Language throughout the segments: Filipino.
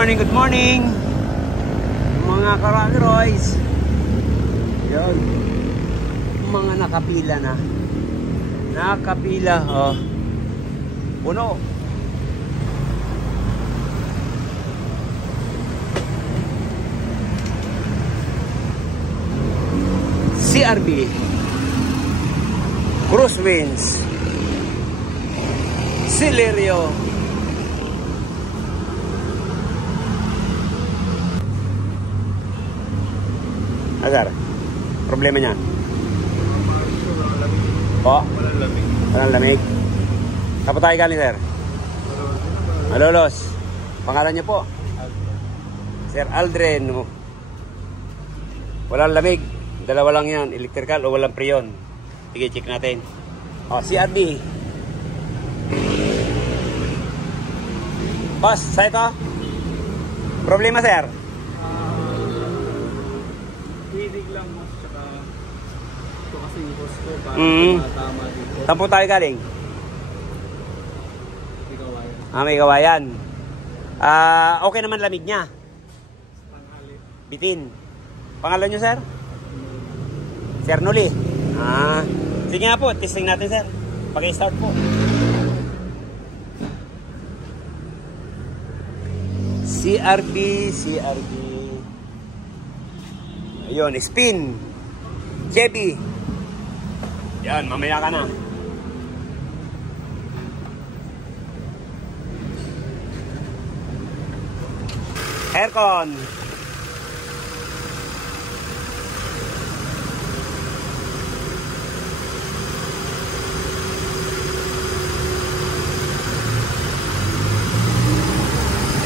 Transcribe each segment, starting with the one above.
good morning mga Karagroys. Yan, mga nakapila na. Nakapila, oh. Puno. CRB Crosswinds Celerio. Azar, problema niyan? Po? Walang lamig. Walang lamig. Saan po tayo galing, sir? Malolos. Pangalan niyo po? Sir Aldrin. Walang lamig. Dalawa lang yan. Electrical o walang preyon. Sige, check natin. O, CRB. Boss, sa ito? Problema, sir? Hilig lang mo, tsaka ito kasi yung gusto para tama dito. Saan po tayo galing? May kawayan. May kawayan. Okay naman lamig niya? Tanghali. Bitin. Pangalan niyo, sir? Sir Nuli. Sige nga po, testing natin, sir. Pag-i-start po. CRB. Ayun, spin. Chevy. Yan, mamaya ka na. Aircon.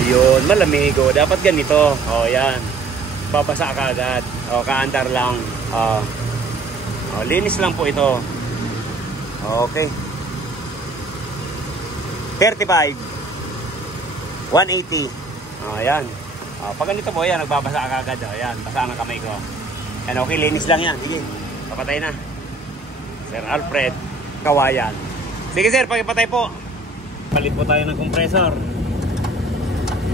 Ayun, malamig. O, dapat ganito. O, yan. Babasa ka agad. O, kaandar lang. O, linis lang po ito. Okay. 35. 180. O, yan. O, pag ganito po, yan, nagbabasa ka agad. O, yan, basa ng kamay ko. Yan, okay, linis lang yan. Sige, papatay na. Sir Alfred Kawayan. Sige, sir, pakipatay po. Palit po tayo ng compressor.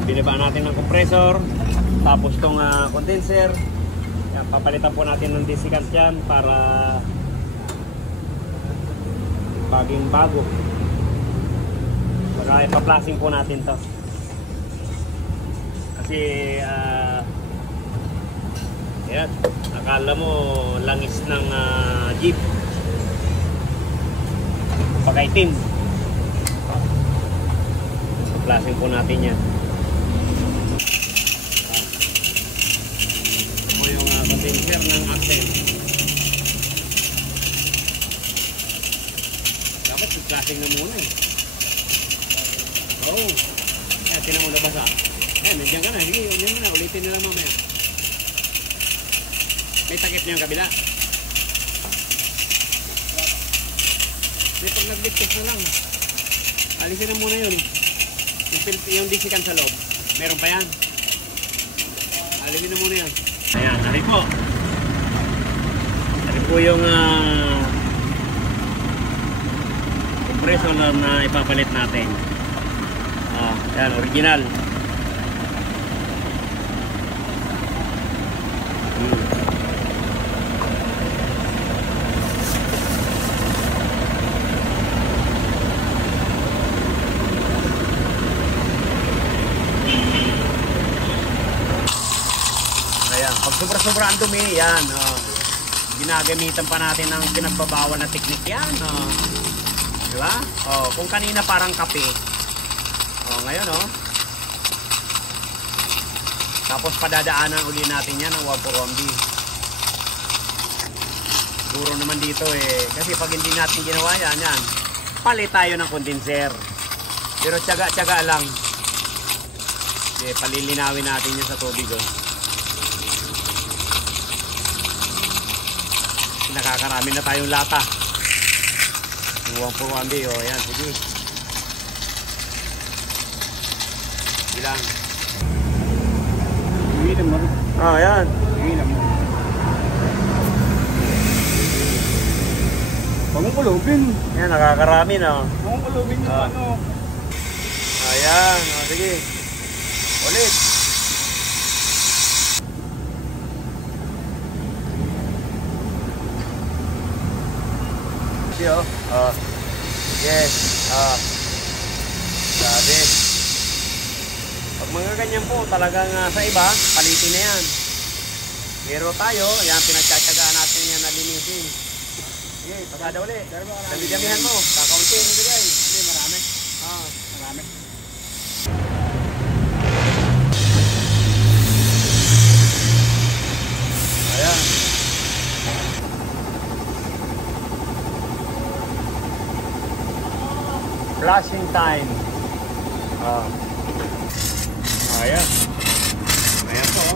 Binaba natin ng compressor. Tapos itong condenser. Yan, papalitan po natin ng desiccant yan para baging bago. Saka ipa-flashing po natin to. Kasi yan, akala mo langis ng jeep. Pagkaitim. Flashing po natin yan. Condenser ng axle. Dapat i-flashing na muna eh. Oo. Kaya tinan mo na basa. Ayan, nandiyan ka na. Sige, yun na. Ulitin na lang mamaya. May takip niya yung kabila. May pag nag-dictate na lang. Alisin na muna yun. Yung desiccant sa loob. Meron pa yan. Alisin na muna yan. Ayan, nari po. Nari po yung compressor na ipapalit natin. Ayan, original. Pag sobra-sobra ang dumi, yan. Ginagamitan pa natin ng pinagbabawal na teknik yan. Diba? Kung kanina parang kape. Ngayon, tapos padadaanan uli natin yan ng 141B. Siguro naman dito kasi pag hindi natin ginawa yan, palit tayo ng condenser. Pero tiyaga-tiyaga lang. Palilinawin natin yan sa tubig. Nakakarami na tayong lata. Yung 141B, yan, sige. Bilang. Iwinan mo. Yan. Iwinan mo. Huwag mong kulubin. Yan, nakakarami na. Huwag mong kulubin yung Ayan, sige. Ulit. Oh. Yes. Grabe. Pag mga ganyan po, talagang sa iba, palitin na yan. Pero tayo, yan, pinagtsatsagaan natin yan na linisin. Sige, pasada ulit. Dami-damihan mo. Kakaunti, hindi guys. Hindi, marami. Marami. Ayan. Flashing time. Ayan. Ayan po.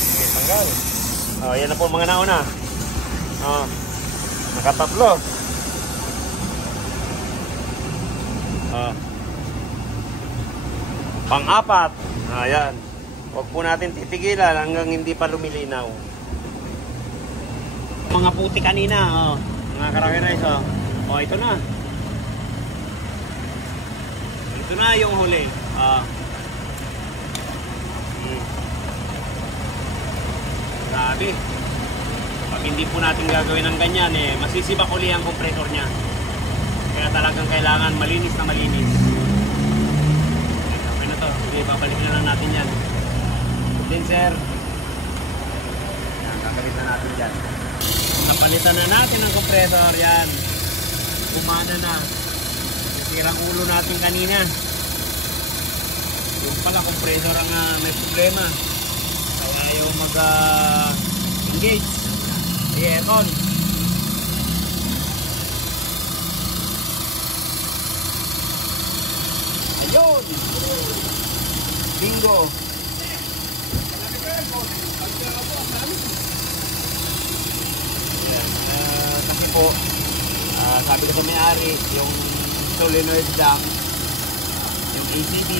Okay, tanggal. Ayan na po mga nauna. Nakatatlo. Pang-apat. Ayan. Huwag po natin titigilan hanggang hindi pa lumilinaw. Mga puti kanina, mga karawirais, ito na. Ito na yung huli. Grabe. Pag hindi po natin gagawin ng ganyan, masisibak uli ang compressor niya. Kaya talagang kailangan malinis na malinis. Okay na to. Sige, babalik na lang natin yan. Then sir, yan, gagawin na natin dyan. Napalitan na natin ang compressor, yan. Kumana na. Sirang ulo natin kanina. Yung pala compressor ang may problema. Kaya ayaw mag-engage. Sige, eton. Ayun! Bingo! Kasi po sabi ko sa may-ari yung solenoid lang yung ACB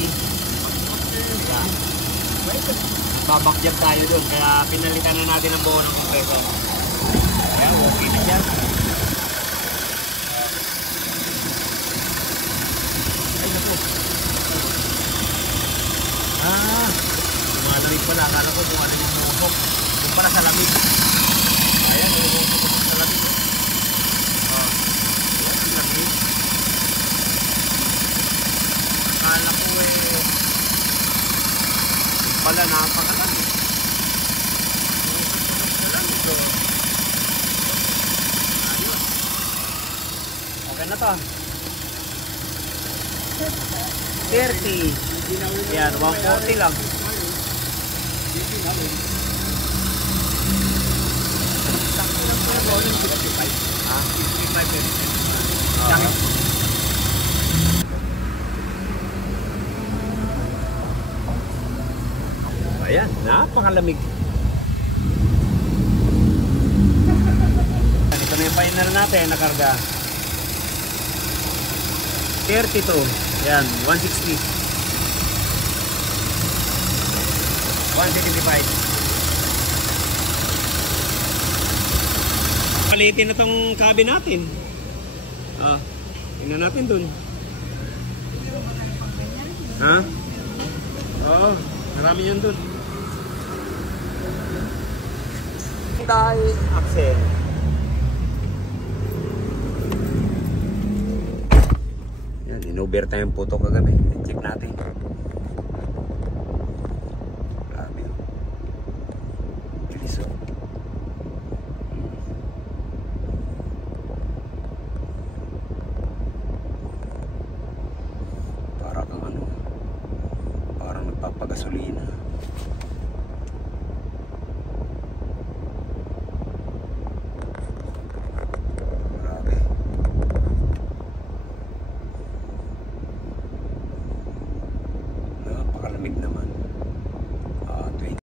babakyap tayo dun kaya pinalitan na natin ang buo ng compressor kaya okay na dyan. Ay naku malamig pala akala ko kung ano yung musok yung para sa lamig. Ayan, yung sa lamig. Ayan, lamig. Akala ko pala napakalamig. Lamig o. Ayun. Okay na to. 30. Ayan, 140 lang. Ayan, napakalamig. Ito na yung final natin, nakarga. 32. Yan, 160. 175. Palitin na tong cabin natin. Tingnan natin dun. Ha? Oo, marami yun dun. Tayo axle. Yan, in-overtime po ito kagabi. Check natin. Grabe. Bilis oh. Parang nagpapagasolina.